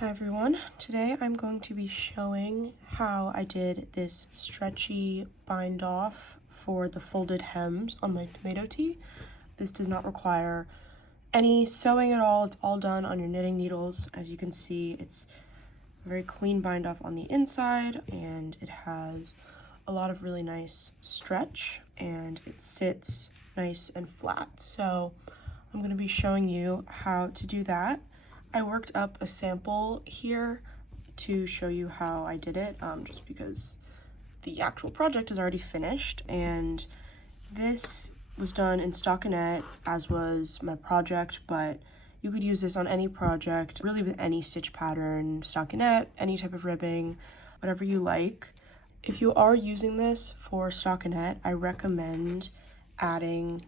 Hi everyone, today I'm going to be showing how I did this stretchy bind off for the folded hems on my tomato tee. This does not require any sewing at all, it's all done on your knitting needles. As you can see, it's a very clean bind off on the inside and it has a lot of really nice stretch and it sits nice and flat. So I'm going to be showing you how to do that. I worked up a sample here to show you how I did it, just because the actual project is already finished, and this was done in stockinette, as was my project, but you could use this on any project, really with any stitch pattern, stockinette, any type of ribbing, whatever you like. If you are using this for stockinette, I recommend adding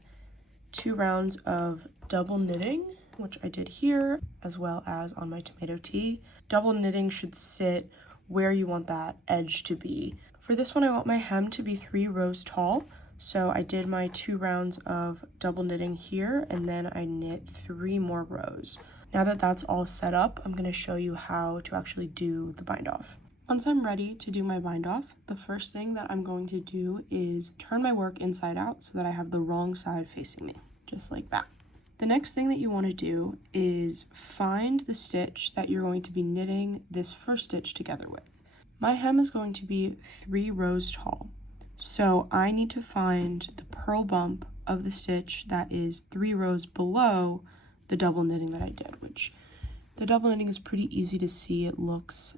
2 rounds of double knitting, which I did here, as well as on my tomato tee. Double knitting should sit where you want that edge to be. For this one, I want my hem to be 3 rows tall, so I did my 2 rounds of double knitting here, and then I knit 3 more rows. Now that that's all set up, I'm gonna show you how to actually do the bind off. Once I'm ready to do my bind off, the first thing that I'm going to do is turn my work inside out so that I have the wrong side facing me, just like that. The next thing that you want to do is find the stitch that you're going to be knitting this first stitch together with. My hem is going to be 3 rows tall, so I need to find the purl bump of the stitch that is 3 rows below the double knitting that I did, which the double knitting is pretty easy to see. It looks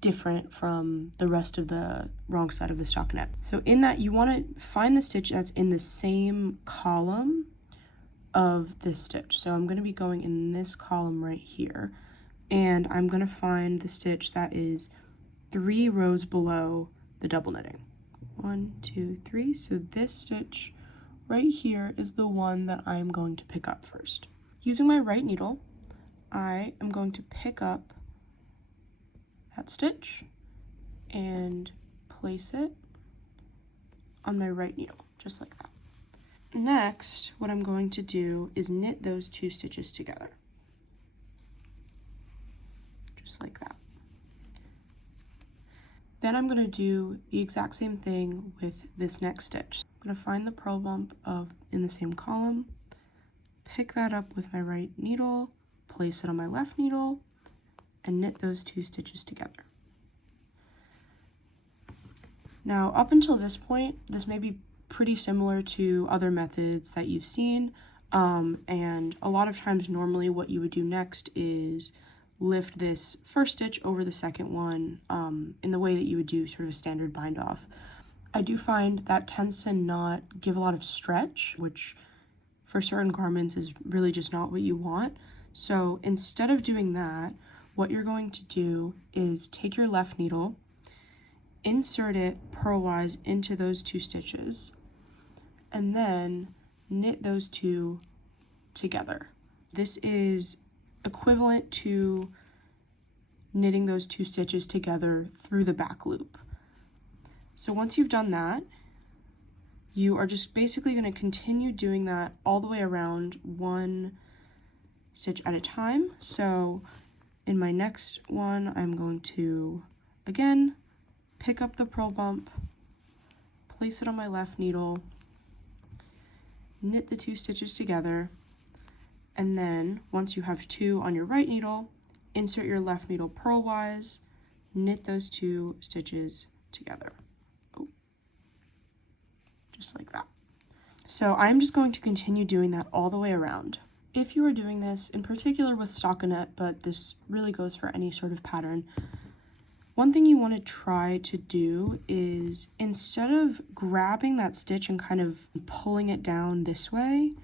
different from the rest of the wrong side of the stockinette. So in that, you want to find the stitch that's in the same column of this stitch. So I'm going to be going in this column right here, and I'm going to find the stitch that is 3 rows below the double knitting. 1, 2, 3. So this stitch right here is the one that I'm going to pick up first. Using my right needle, I am going to pick up that stitch and place it on my right needle, just like that. Next, what I'm going to do is knit those 2 stitches together, just like that. Then I'm going to do the exact same thing with this next stitch. I'm going to find the purl bump in the same column, pick that up with my right needle, place it on my left needle, and knit those 2 stitches together. Now, up until this point, this may be pretty similar to other methods that you've seen, and a lot of times normally what you would do next is lift this first stitch over the second one in the way that you would do sort of a standard bind off. I do find that tends to not give a lot of stretch, which for certain garments is really just not what you want. So instead of doing that, what you're going to do is take your left needle, insert it purlwise into those 2 stitches, and then knit those 2 together. This is equivalent to knitting those 2 stitches together through the back loop. So once you've done that, you are just basically going to continue doing that all the way around, 1 stitch at a time. So in my next one, I'm going to, again, pick up the purl bump, place it on my left needle, knit the 2 stitches together, and then once you have 2 on your right needle, insert your left needle purlwise, knit those 2 stitches together. Just like that. So I'm just going to continue doing that all the way around. If you are doing this, in particular with stockinette, but this really goes for any sort of pattern, one thing you want to try to do is, instead of grabbing that stitch and kind of pulling it down this way,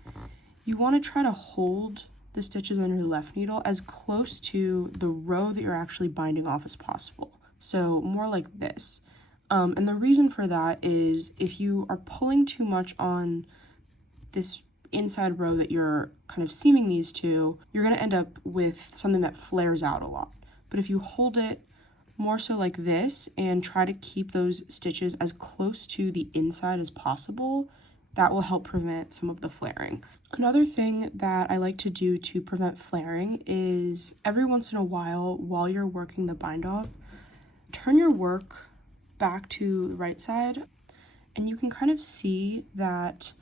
you want to try to hold the stitches on your left needle as close to the row that you're actually binding off as possible. So more like this. And the reason for that is if you are pulling too much on this inside row that you're kind of seaming these to, you're going to end up with something that flares out a lot. But if you hold it more so like this and try to keep those stitches as close to the inside as possible, that will help prevent some of the flaring. Another thing that I like to do to prevent flaring is every once in a while you're working the bind off, turn your work back to the right side, and you can kind of see that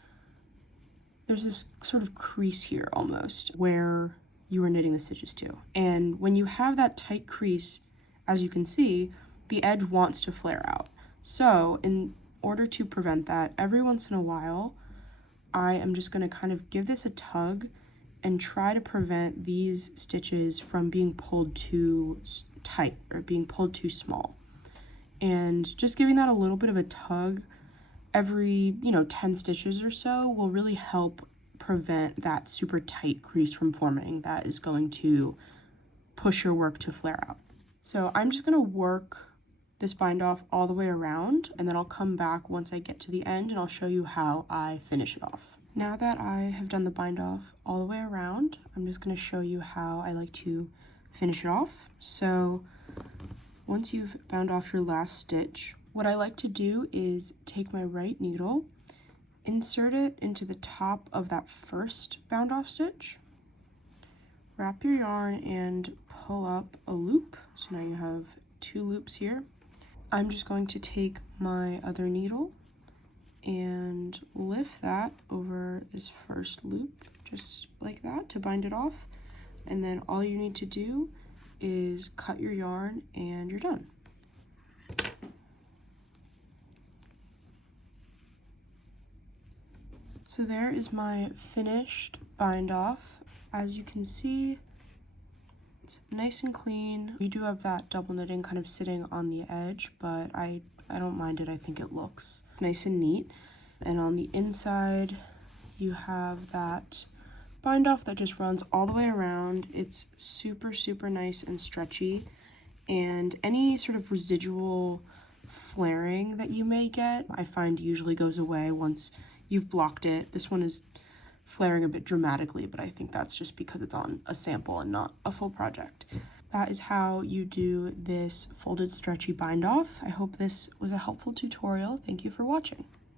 there's this sort of crease here almost where you were knitting the stitches to. And when you have that tight crease, as you can see, the edge wants to flare out. So in order to prevent that, every once in a while, I am just going to kind of give this a tug and try to prevent these stitches from being pulled too tight or being pulled too small. And just giving that a little bit of a tug every, 10 stitches or so will really help prevent that super tight crease from forming that is going to push your work to flare out. So I'm just going to work this bind off all the way around, and then I'll come back once I get to the end and I'll show you how I finish it off. Now that I have done the bind off all the way around, I'm just going to show you how I like to finish it off. So once you've bound off your last stitch, what I like to do is take my right needle, insert it into the top of that first bound off stitch, wrap your yarn and pull up a loop. So now you have 2 loops here. I'm just going to take my other needle and lift that over this first loop, just like that, to bind it off. And then all you need to do is cut your yarn and you're done. So there is my finished bind off. As you can see, it's nice and clean. We do have that double knitting kind of sitting on the edge, but I don't mind it. I think it looks nice and neat. And on the inside, you have that bind off that just runs all the way around. It's super, super nice and stretchy. And any sort of residual flaring that you may get, I find usually goes away once you've blocked it. This one is flaring a bit dramatically, but I think that's just because it's on a sample and not a full project. That is how you do this folded stretchy bind off. I hope this was a helpful tutorial. Thank you for watching.